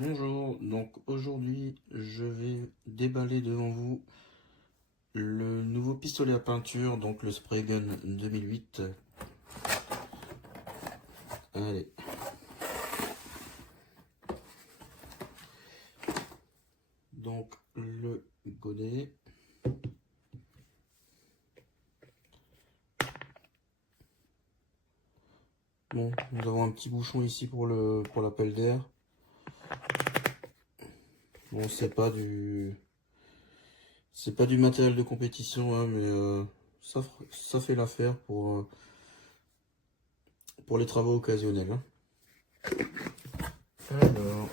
Bonjour, donc aujourd'hui je vais déballer devant vous le nouveau pistolet à peinture, donc le Spray Gun 2008. Allez. Donc le godet. Bon, nous avons un petit bouchon ici pour la pelle d'air. Bon, c'est pas du matériel de compétition, hein, mais ça fait l'affaire pour les travaux occasionnels, hein. Alors,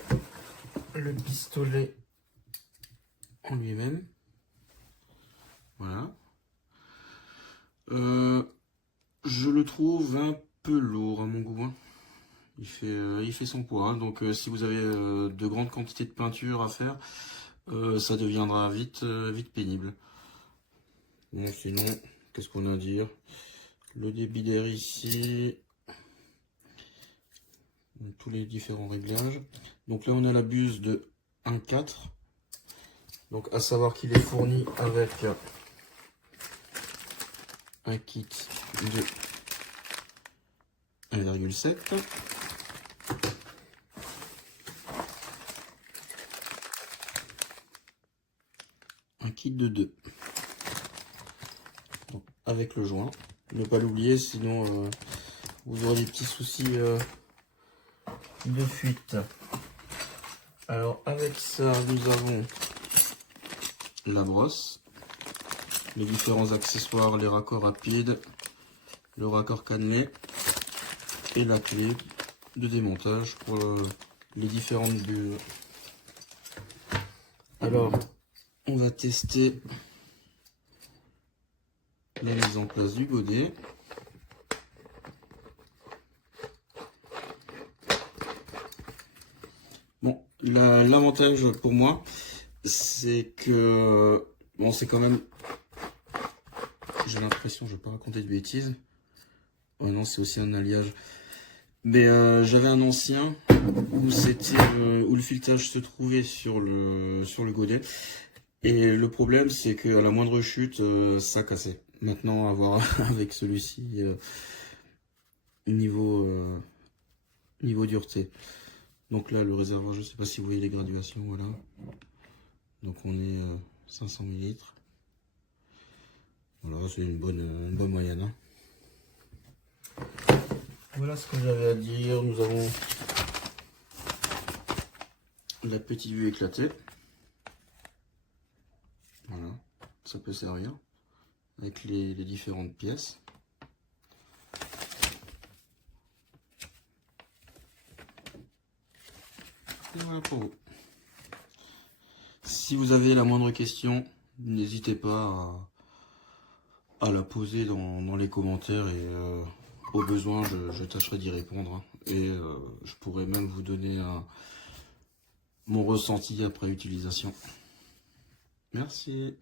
le pistolet en lui-même, voilà. Je le trouve un peu lourd à mon goût, hein. Il fait son poids, hein. Donc si vous avez de grandes quantités de peinture à faire, ça deviendra vite pénible. Bon, sinon, qu'est-ce qu'on a à dire? Le débit d'air ici, tous les différents réglages. Donc là, on a la buse de 1,4. Donc à savoir qu'il est fourni avec un kit de 1,7. Un kit de 2. Donc, avec le joint. Ne pas l'oublier, sinon vous aurez des petits soucis de fuite. Alors avec ça, nous avons la brosse, les différents accessoires, les raccords rapides, le raccord cannelé et la clé de démontage pour les différentes buses. Alors, on va tester la mise en place du godet. Bon, l'avantage pour moi, c'est que, bon, c'est quand même, j'ai l'impression, je ne vais pas raconter de bêtises. Oh non, c'est aussi un alliage. Mais j'avais un ancien où où le filetage se trouvait sur le godet. Et le problème, c'est qu'à la moindre chute, ça cassait. Maintenant, à voir avec celui-ci, niveau dureté. Donc là, le réservoir, je ne sais pas si vous voyez les graduations, voilà. Donc on est 500 ml. Voilà, c'est une bonne moyenne, hein. Voilà ce que j'avais à dire. Nous avons la petite vue éclatée. Voilà, ça peut servir avec les différentes pièces. Et voilà pour vous. Si vous avez la moindre question, n'hésitez pas à la poser dans les commentaires et au besoin, je tâcherai d'y répondre, hein. Et je pourrais même vous donner mon ressenti après utilisation. Merci.